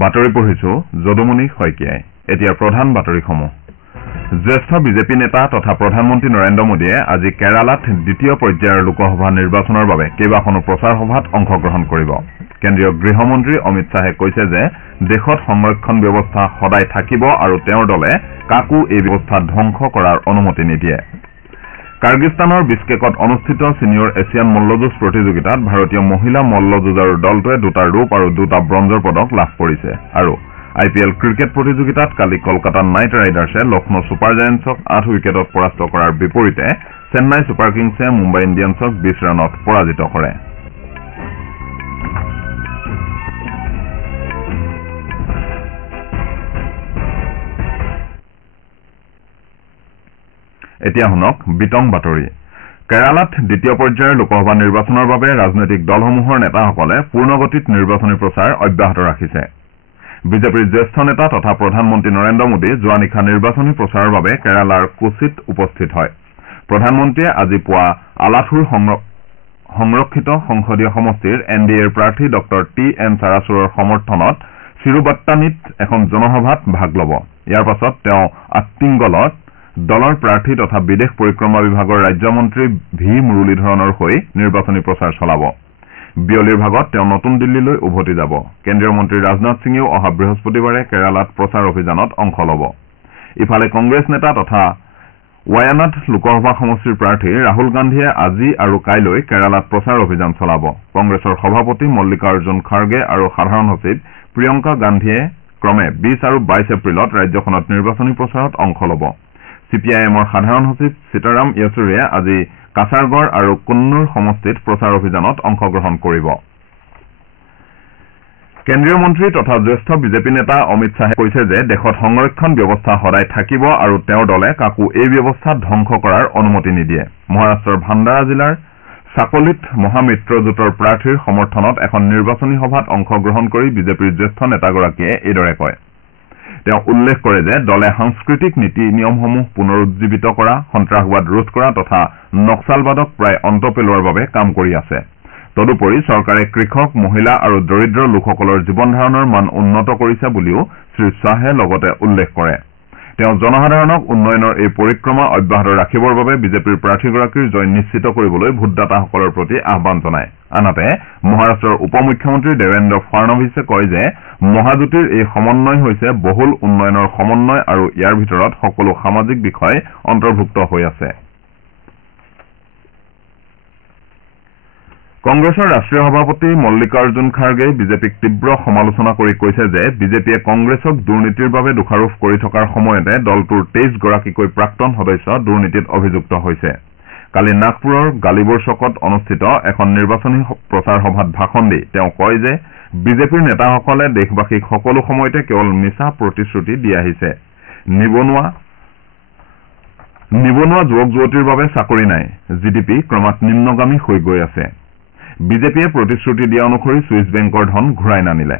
বাতৰি পঢ়িছো যদুমণি শইকীয়াই। এতিয়া প্ৰধান বাতৰিসমূহ। জ্যেষ্ঠ বিজেপি নেতা তথা প্ৰধানমন্ত্ৰী নৰেন্দ্ৰ মোদীয়ে আজি কেৰালাত দ্বিতীয় পৰ্যায়ৰ লোকসভা নিৰ্বাচনৰ বাবে কেইবাখনো প্ৰচাৰ সভাত অংশগ্ৰহণ কৰিব। কেন্দ্ৰীয় গৃহমন্ত্ৰী অমিত শ্বাহে কৈছে যে দেশত সংৰক্ষণ ব্যৱস্থা সদায় থাকিব আৰু তেওঁৰ দলে কাকো এই ব্যৱস্থা ধ্বংস কৰাৰ অনুমতি নিদিয়ে। কাৰ্গিস্তানৰ বিছকেকত অনুষ্ঠিত ছিনিয়ৰ এছিয়ান মল্লযুঁজ প্ৰতিযোগিতাত ভাৰতীয় মহিলা মল্লযুঁজাৰু দলটোৱে 2টা ৰূপ আৰু 2টা ব্ৰঞ্জৰ পদক লাভ কৰিছে। আৰু IPL ক্ৰিকেট প্ৰতিযোগিতাত কালি কলকাতা নাইট ৰাইডাৰ্ছে লক্ষ্ণৌ ছুপাৰ জায়েণ্টছক 8 উইকেটত পৰাস্ত কৰাৰ বিপৰীতে চেন্নাই ছুপাৰ কিংছে মুম্বাই ইণ্ডিয়ানছক 20 ৰানত পৰাজিত কৰে। এতিয়া শুনক বিতং বাতৰি। কেৰালাত দ্বিতীয় পৰ্যায়ৰ লোকসভা নিৰ্বাচনৰ বাবে ৰাজনৈতিক দলসমূহৰ নেতাসকলে পূৰ্ণগতিত নিৰ্বাচনী প্ৰচাৰ অব্যাহত ৰাখিছে। বিজেপিৰ জ্যেষ্ঠ নেতা তথা প্ৰধানমন্ত্ৰী নৰেন্দ্ৰ মোদী যোৱা নিশা নিৰ্বাচনী প্ৰচাৰৰ বাবে কেৰালাৰ কোচিত উপস্থিত হয়। প্ৰধানমন্ত্ৰীয়ে আজি পুৱা আলাথুৰ সংৰক্ষিত সংসদীয় সমষ্টিৰ NDAৰ প্ৰাৰ্থী ডঃ TN চাৰাচুৰৰ সমৰ্থনত চিৰুবাট্টানিত এখন জনসভাত ভাগ ল'ব। ইয়াৰ পাছত তেওঁ আট্টিংগলত দলৰ প্ৰাৰ্থী তথা বিদেশ পৰিক্ৰমা বিভাগৰ ৰাজ্যমন্ত্ৰী ভি মুৰলীধৰণৰ হৈ নিৰ্বাচনী প্ৰচাৰ চলাব। বিয়লিৰ ভাগত তেওঁ নতুন দিল্লীলৈ উভতি যাব। কেন্দ্ৰীয় মন্ত্ৰী ৰাজনাথ সিঙেও অহা বৃহস্পতিবাৰে কেৰালাত প্ৰচাৰ অভিযানত অংশ ল'ব। ইফালে কংগ্ৰেছ নেতা তথা ৱায়ানাড লোকসভা সমষ্টিৰ প্ৰাৰ্থী ৰাহুল গান্ধীয়ে আজি আৰু কাইলৈ কেৰালাত প্ৰচাৰ অভিযান চলাব। কংগ্ৰেছৰ সভাপতি মল্লিকাৰ্জুন খাৰ্গে আৰু সাধাৰণ সচিব প্ৰিয়ংকা গান্ধীয়ে ক্ৰমে 20 আৰু 22 এপ্ৰিলত ৰাজ্যখনত নিৰ্বাচনী প্ৰচাৰত অংশ ল'ব। CPIMৰ সাধাৰণ সচিব সীতাৰাম য়েচুৰীয়ে আজি কাছাৰগড় আৰু কুন্নুৰ সমষ্টিত প্ৰচাৰ অভিযানত অংশগ্ৰহণ কৰিব। কেন্দ্ৰীয় মন্ত্ৰী তথা জ্যেষ্ঠ বিজেপি নেতা অমিত শ্বাহে কৈছে যে দেশত সংৰক্ষণ ব্যৱস্থা সদায় থাকিব আৰু তেওঁৰ দলে কাকো এই ব্যৱস্থা ধ্বংস কৰাৰ অনুমতি নিদিয়ে। মহাৰাষ্ট্ৰৰ ভাণ্ডাৰা জিলাৰ চাকলিত মহামিত্ৰজোঁটৰ প্ৰাৰ্থীৰ সমৰ্থনত এখন নিৰ্বাচনী সভাত অংশগ্ৰহণ কৰি বিজেপিৰ জ্যেষ্ঠ নেতাগৰাকীয়ে এইদৰে কয়। তেওঁ উল্লেখ কৰে যে দলে সাংস্কৃতিক নীতি নিয়মসমূহ পুনৰুজ্জীৱিত কৰা, সন্ত্ৰাসবাদ ৰোধ কৰা তথা নক্সালবাদক প্ৰায় অন্ত পেলোৱাৰ বাবে কাম কৰি আছে। তদুপৰি চৰকাৰে কৃষক, মহিলা আৰু দৰিদ্ৰ লোকসকলৰ জীৱন ধাৰণৰ মান উন্নত কৰিছে বুলিও শ্ৰীশ্বাহে লগতে উল্লেখ কৰে। তেওঁ জনসাধাৰণক উন্নয়নৰ এই পৰিক্ৰমা অব্যাহত ৰাখিবৰ বাবে বিজেপিৰ প্ৰাৰ্থীগৰাকীৰ জয় নিশ্চিত কৰিবলৈ ভোটদাতাসকলৰ প্ৰতি আহ্বান জনায়। আনহাতে মহাৰাষ্ট্ৰৰ উপ মুখ্যমন্ত্ৰী দেৱেন্দ্ৰ ফাড়নৱিছে কয় যে মহাজোঁটৰ এই সমন্বয় হৈছে বহুল উন্নয়নৰ সমন্বয় আৰু ইয়াৰ ভিতৰত সকলো সামাজিক বিষয় অন্তৰ্ভুক্ত হৈ আছে। কংগ্ৰেছৰ ৰাষ্ট্ৰীয় সভাপতি মল্লিকাৰ্জুন খাৰ্গেই বিজেপিক তীব্ৰ সমালোচনা কৰি কৈছে যে বিজেপিয়ে কংগ্ৰেছক দুৰ্নীতিৰ বাবে দোষাৰোপ কৰি থকাৰ সময়তে দলটোৰ 23 গৰাকীকৈ প্ৰাক্তন সদস্য দুৰ্নীতিত অভিযুক্ত হৈছে। কালি নাগপুৰৰ গালিবৰ চকত অনুষ্ঠিত এখন নিৰ্বাচনী প্ৰচাৰ সভাত ভাষণ দি তেওঁ কয় যে বিজেপিৰ নেতাসকলে দেশবাসীক সকলো সময়তে কেৱল মিছা প্ৰতিশ্ৰুতি দি আহিছে। নিবনুৱা যুৱক যুৱতীৰ বাবে চাকৰি নাই, GDP ক্ৰমাৎ নিম্নগামী হৈ গৈ আছে। বিজেপিয়ে প্ৰতিশ্ৰুতি দিয়া অনুসৰি ছুইচ বেংকৰ ধন ঘূৰাই নানিলে।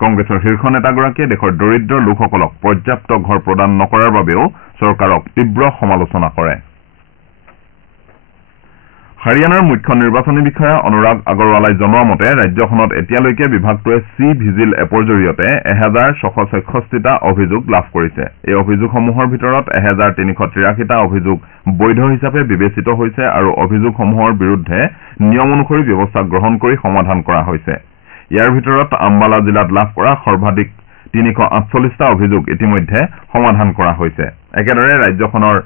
কংগ্ৰেছৰ শীৰ্ষ নেতাগৰাকীয়ে দেশৰ দৰিদ্ৰ লোকসকলক পৰ্যাপ্ত ঘৰ প্ৰদান নকৰাৰ বাবেও চৰকাৰক তীব্ৰ সমালোচনা কৰে। হাৰিয়ানাৰ মুখ্য নিৰ্বাচনী বিষয়া অনুৰাগ আগৰৱালাই জনোৱা মতে ৰাজ্যখনত এতিয়ালৈকে বিভাগটোৱে চি-ভিজিল এপৰ জৰিয়তে 1666টা অভিযোগ লাভ কৰিছে। এই অভিযোগসমূহৰ ভিতৰত 1383টা অভিযোগ বৈধ হিচাপে বিবেচিত হৈছে আৰু অভিযোগসমূহৰ বিৰুদ্ধে নিয়ম অনুসৰি ব্যৱস্থা গ্ৰহণ কৰি সমাধান কৰা হৈছে। ইয়াৰ ভিতৰত আম্বালা জিলাত লাভ কৰা সৰ্বাধিক 348টা অভিযোগ ইতিমধ্যে সমাধান কৰা হৈছে। একেদৰে ৰাজ্যখনৰ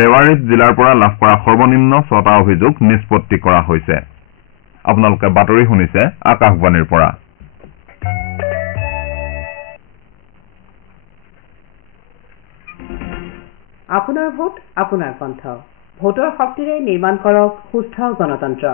ৰেৱাৰীত জিলাৰ পৰা লাভ কৰা সৰ্বনিম্ন 6টা অভিযোগ নিষ্পত্তি কৰা হৈছে। আপোনালোকে বাতৰি শুনিছে আকাশবাণীৰ পৰা। আপোনাৰ ভোট আপোনাৰ কণ্ঠ। ভোটৰ শক্তিৰে নিৰ্মাণ কৰক সুস্থ গণতন্ত্ৰ।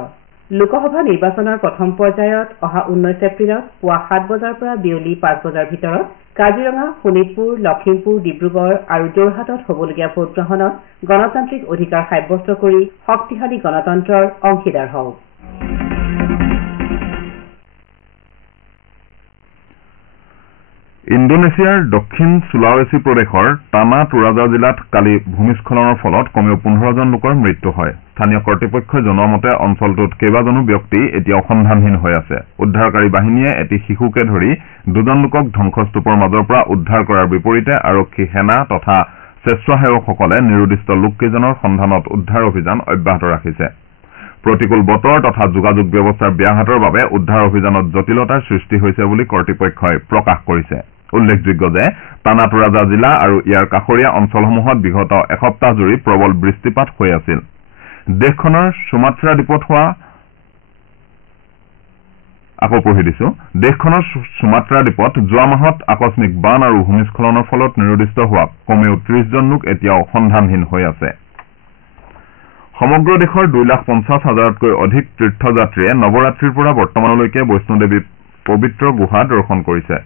লোকসভা নিৰ্বাচনৰ প্ৰথম পৰ্যায়ত অহা 19 এপ্ৰিলত পুৱা 7 বজাৰ পৰা বিয়লি 5 বজাৰ ভিতৰত কাজিৰঙা, শোণিতপুৰ, লখিমপুৰ, ডিব্ৰুগড় আৰু যোৰহাটত হ'বলগীয়া ভোটগ্ৰহণত গণতান্ত্ৰিক অধিকাৰ সাব্যস্ত কৰি শক্তিশালী গণতন্ত্ৰৰ অংশীদাৰ হওক। ইণ্ডোনেছিয়াৰ দক্ষিণ চুলাৱেছী প্ৰদেশৰ টানা তোৰাজা জিলাত কালি ভূমিস্খলনৰ ফলত কমেও 15জন লোকৰ মৃত্যু হয়। স্থানীয় কৰ্তৃপক্ষই জনোৱা মতে অঞ্চলটোত কেইবাজনো ব্যক্তি এতিয়াও সন্ধানহীন হৈ আছে। উদ্ধাৰকাৰী বাহিনীয়ে এটি শিশুকে ধৰি 2জন লোকক ধ্বংসস্তূপৰ মাজৰ পৰা উদ্ধাৰ কৰাৰ বিপৰীতে আৰক্ষী, সেনা তথা স্বেচ্ছাসেৱকসকলে নিৰুদ্দিষ্ট লোককেইজনৰ সন্ধানত উদ্ধাৰ অভিযান অব্যাহত ৰাখিছে। প্ৰতিকূল বতৰ তথা যোগাযোগ ব্যৱস্থাৰ ব্যাঘাতৰ বাবে উদ্ধাৰ অভিযানত জটিলতাৰ সৃষ্টি হৈছে বুলি কৰ্তৃপক্ষই প্ৰকাশ কৰিছে। উল্লেখযোগ্য যে টানাটোৰাজা জিলা আৰু ইয়াৰ কাষৰীয়া অঞ্চলসমূহত বিগত এসপ্তাহ জুৰি প্ৰবল বৃষ্টিপাত হৈ আছিল। দেশখনৰ সুমাত্ৰা দ্বীপত যোৱা মাহত আকস্মিক বান আৰু ভূমিস্খলনৰ ফলত নিৰুদ্দিষ্ট হোৱা কমেও 30জন লোক এতিয়াও সন্ধানহীন হৈ আছে। সমগ্ৰ দেশৰ 2,50,000তকৈ অধিক তীৰ্থযাত্ৰীয়ে নৱৰাত্ৰিৰ পৰা বৰ্তমানলৈকে বৈষ্ণোদেৱী পবিত্ৰ গুহা দৰ্শন কৰিছে।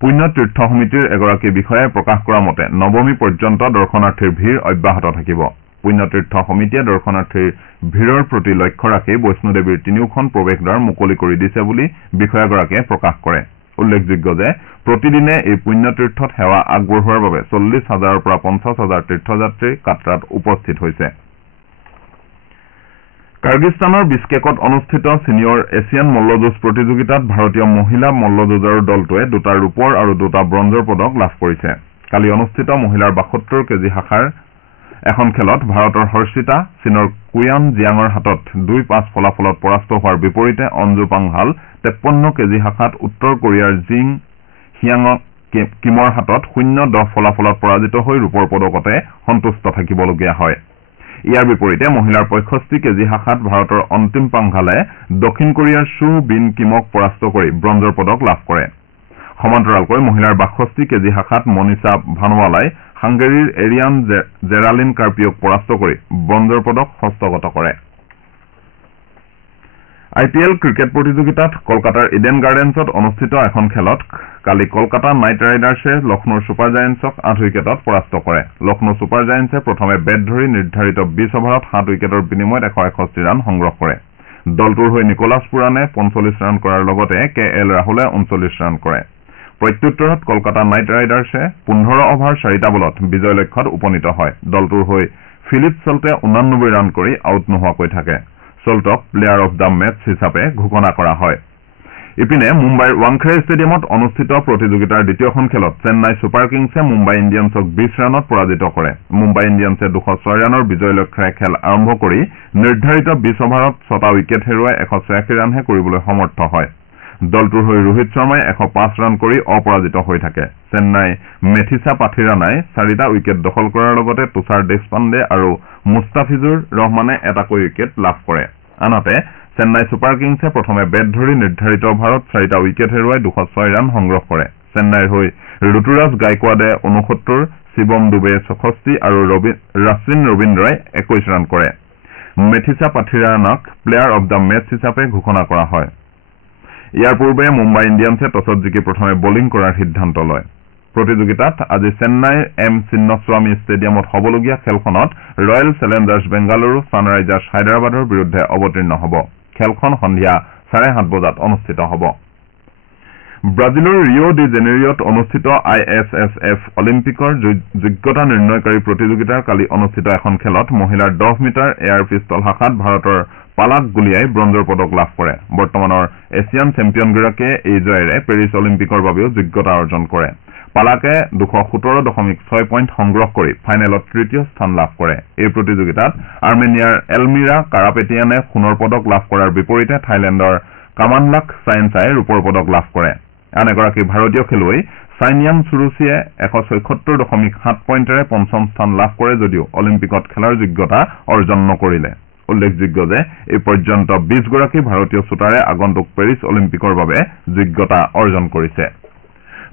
পুণ্য তীৰ্থ সমিতিৰ এগৰাকী বিষয়াই প্ৰকাশ কৰা মতে নৱমী পৰ্যন্ত দৰ্শনাৰ্থীৰ ভিৰ অব্যাহত থাকিব। পুণ্য তীৰ্থ সমিতিয়ে দৰ্শনাৰ্থীৰ ভিৰৰ প্ৰতি লক্ষ্য ৰাখি বৈষ্ণোদেৱীৰ 3খন প্ৰৱেশদ্বাৰ মুকলি কৰি দিছে বুলি বিষয়াগৰাকীয়ে প্ৰকাশ কৰে। উল্লেখযোগ্য যে প্ৰতিদিনে এই পুণ্য তীৰ্থত সেৱা আগবঢ়োৱাৰ বাবে 40,000ৰ পৰা 50,000 তীৰ্থযাত্ৰী কাটৰাত উপস্থিত হৈছে। কাৰ্গিস্তানৰ বিছকেকত অনুষ্ঠিত ছিনিয়ৰ এছিয়ান মল্লযুঁজ প্ৰতিযোগিতাত ভাৰতীয় মহিলা মল্লযুঁজাৰু দলটোৱে 2টা ৰূপৰ আৰু 2টা ব্ৰঞ্জৰ পদক লাভ কৰিছে। কালি অনুষ্ঠিত মহিলাৰ 72 কেজি শাখাৰ এখন খেলত ভাৰতৰ হৰ্ষিতা চীনৰ কুয়ান জিয়াঙৰ হাতত 2-5 ফলাফলত পৰাস্ত হোৱাৰ বিপৰীতে অঞ্জু পাংহাল 53 কেজি শাখাত উত্তৰ কোৰিয়াৰ জিং হিয়াং কিমৰ হাতত 0-10 ফলাফলত পৰাজিত হৈ ৰূপৰ পদকতে সন্তুষ্ট থাকিবলগীয়া হয়। ইয়াৰ বিপৰীতে মহিলাৰ 65 কেজি শাখাত ভাৰতৰ অন্তিম পাংঘালে দক্ষিণ কোৰিয়াৰ চু বিন কিমক পৰাস্ত কৰি ব্ৰঞ্জৰ পদক লাভ কৰে। সমান্তৰালকৈ মহিলাৰ 62 কেজি শাখাত মনীষা ভানুৱালাই হাংগেৰীৰ এৰিয়ান জেৰালিন কাৰ্পিঅক পৰাস্ত কৰি ব্ৰঞ্জৰ পদক হস্তগত কৰে। IPL ক্ৰিকেট প্ৰতিযোগিতাত কলকাতাৰ ইডেন গাৰ্ডেন্সত অনুষ্ঠিত এখন খেলত কালি কলকাতা নাইট ৰাইডাৰ্ছে লক্ষ্ণৌ ছুপাৰ জায়েণ্টছক 8 উইকেটত পৰাস্ত কৰে। লক্ষ্ণৌ ছুপাৰ জায়েণ্টছে প্ৰথমে বেট ধৰি নিৰ্ধাৰিত 20 অভাৰত 7 উইকেটৰ বিনিময়ত 161 ৰান সংগ্ৰহ কৰে। দলটোৰ হৈ নিকোলাছ পুৰানে 45 ৰান কৰাৰ লগতে KL ৰাহুলে 39 ৰান কৰে। প্ৰত্যুত্তৰত কলকাতা নাইট ৰাইডাৰ্ছে 15 অভাৰ 4টা বলত বিজয় লক্ষ্যত উপনীত হয়। দলটোৰ হৈ ফিলিপ চল্টে 89 ৰান কৰি আউট নোহোৱাকৈ থাকে। চল্টক প্লেয়াৰ অফ দ্য মেচ হিচাপে ঘোষণা কৰা হয়। ইপিনে মুম্বাইৰ ৱাংখেড়ে ষ্টেডিয়ামত অনুষ্ঠিত প্ৰতিযোগিতাৰ দ্বিতীয়খন খেলত চেন্নাই ছুপাৰ কিংছে মুম্বাই ইণ্ডিয়ানছক 20 ৰানত পৰাজিত কৰে। মুম্বাই ইণ্ডিয়ানছে 206 ৰানৰ বিজয় লক্ষ্যৰে খেল আৰম্ভ কৰি নিৰ্ধাৰিত 20 অভাৰত 6টা উইকেট হেৰুৱাই 186 ৰানহে কৰিবলৈ সমৰ্থ হয়। দলটোৰ হৈ ৰোহিত শৰ্মাই 105 ৰান কৰি অপৰাজিত হৈ থাকে। চেন্নাই মেথিছা পাথিৰানাই 4টা উইকেট দখল কৰাৰ লগতে তুষাৰ দেশপাণ্ডে আৰু মুস্তাফিজুৰ ৰহমানে এটাকৈ উইকেট লাভ কৰে। আনহাতে চেন্নাই ছুপাৰ কিংছে প্ৰথমে বেট ধৰি নিৰ্ধাৰিত অভাৰত 4টা উইকেট হেৰুৱাই 206 ৰান সংগ্ৰহ কৰে। চেন্নাইৰ হৈ ঋতুৰাজ গায়কোৱাডে 69, শিৱম ডুবে 66 আৰু ৰাচিন ৰবীন্দ্ৰই 21 ৰান কৰে। মেথিছা পাথিৰানাক প্লেয়াৰ অফ দ্য মেচ হিচাপে ঘোষণা কৰা হয়। ইয়াৰ পূৰ্বে মুম্বাই ইণ্ডিয়ানছে টছত জিকি প্ৰথমে বলিং কৰাৰ সিদ্ধান্ত লয়। প্ৰতিযোগিতাত আজি চেন্নাইৰ চিন্নস্বামী ষ্টেডিয়ামত হ'বলগীয়া খেলখনত ৰয়েল চেলেঞ্জাৰ্ছ বেংগালুৰু ছানৰাইজাৰ্ছ হায়দৰাবাদৰ বিৰুদ্ধে অৱতীৰ্ণ হ'ব। খেলখন সন্ধিয়া 7:30 বজাত অনুষ্ঠিত হ'ব। ব্ৰাজিলৰ ৰিঅ' ডি জেনেৰিঅ'ত অনুষ্ঠিত ISSF অলিম্পিকৰ যোগ্যতা নিৰ্ণয়কাৰী প্ৰতিযোগিতাৰ কালি অনুষ্ঠিত এখন খেলত মহিলাৰ 10 মিটাৰ এয়াৰ পিষ্টল শাখাত ভাৰতৰ পালাক গুলিয়াই ব্ৰঞ্জৰ পদক লাভ কৰে। বৰ্তমানৰ এছিয়ান চেম্পিয়নগৰাকীয়ে এই জয়েৰে পেৰিছ অলিম্পিকৰ বাবেও যোগ্যতা অৰ্জন কৰে। পালাকে 217.6 পইণ্ট সংগ্ৰহ কৰি ফাইনেলত 3য় স্থান লাভ কৰে। এই প্ৰতিযোগিতাত আৰ্মেনিয়াৰ এলমিৰা কাৰাপেটিয়ানে সোণৰ পদক লাভ কৰাৰ বিপৰীতে থাইলেণ্ডৰ কামানলাক চায়েন্সাই ৰূপৰ পদক লাভ কৰে। আন এগৰাকী ভাৰতীয় খেলুৱৈ চাইনিয়াম চুৰুচিয়ে 174.7 পইণ্টেৰে 5ম স্থান লাভ কৰে যদিও অলিম্পিকত খেলাৰ যোগ্যতা অৰ্জন নকৰিলে। উল্লেখযোগ্য যে এই পৰ্যন্ত 20 গৰাকী ভাৰতীয় শ্বুটাৰে আগন্তুক পেৰিছ অলিম্পিকৰ বাবে যোগ্যতা অৰ্জন কৰিছে।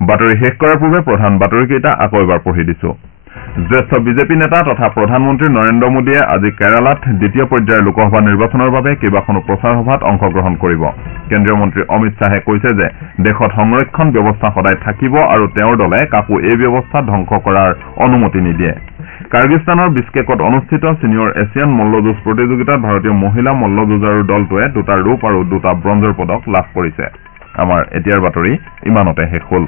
বাতৰি শেষ কৰাৰ পূৰ্বে প্ৰধান বাতৰিকেইটা আকৌ এবাৰ পঢ়ি দিছো। জ্যেষ্ঠ বিজেপি নেতা তথা প্ৰধানমন্ত্ৰী নৰেন্দ্ৰ মোদীয়ে আজি কেৰালাত দ্বিতীয় পৰ্যায়ৰ লোকসভা নিৰ্বাচনৰ বাবে কেইবাখনো প্ৰচাৰ সভাত অংশগ্ৰহণ কৰিব। কেন্দ্ৰীয় মন্ত্ৰী অমিত শ্বাহে কৈছে যে দেশত সংৰক্ষণ ব্যৱস্থা সদায় থাকিব আৰু তেওঁৰ দলে কাকো এই ব্যৱস্থা ধ্বংস কৰাৰ অনুমতি নিদিয়ে। কাৰ্গিস্তানৰ বিছকেকত অনুষ্ঠিত ছিনিয়ৰ এছিয়ান মল্লযুঁজ প্ৰতিযোগিতাত ভাৰতীয় মহিলা মল্লযুঁজাৰু দলটোৱে 2টা ৰূপ আৰু 2টা ব্ৰঞ্জৰ পদক লাভ কৰিছে। আমাৰ এতিয়াৰ বাতৰি ইমানতে শেষ হ'ল।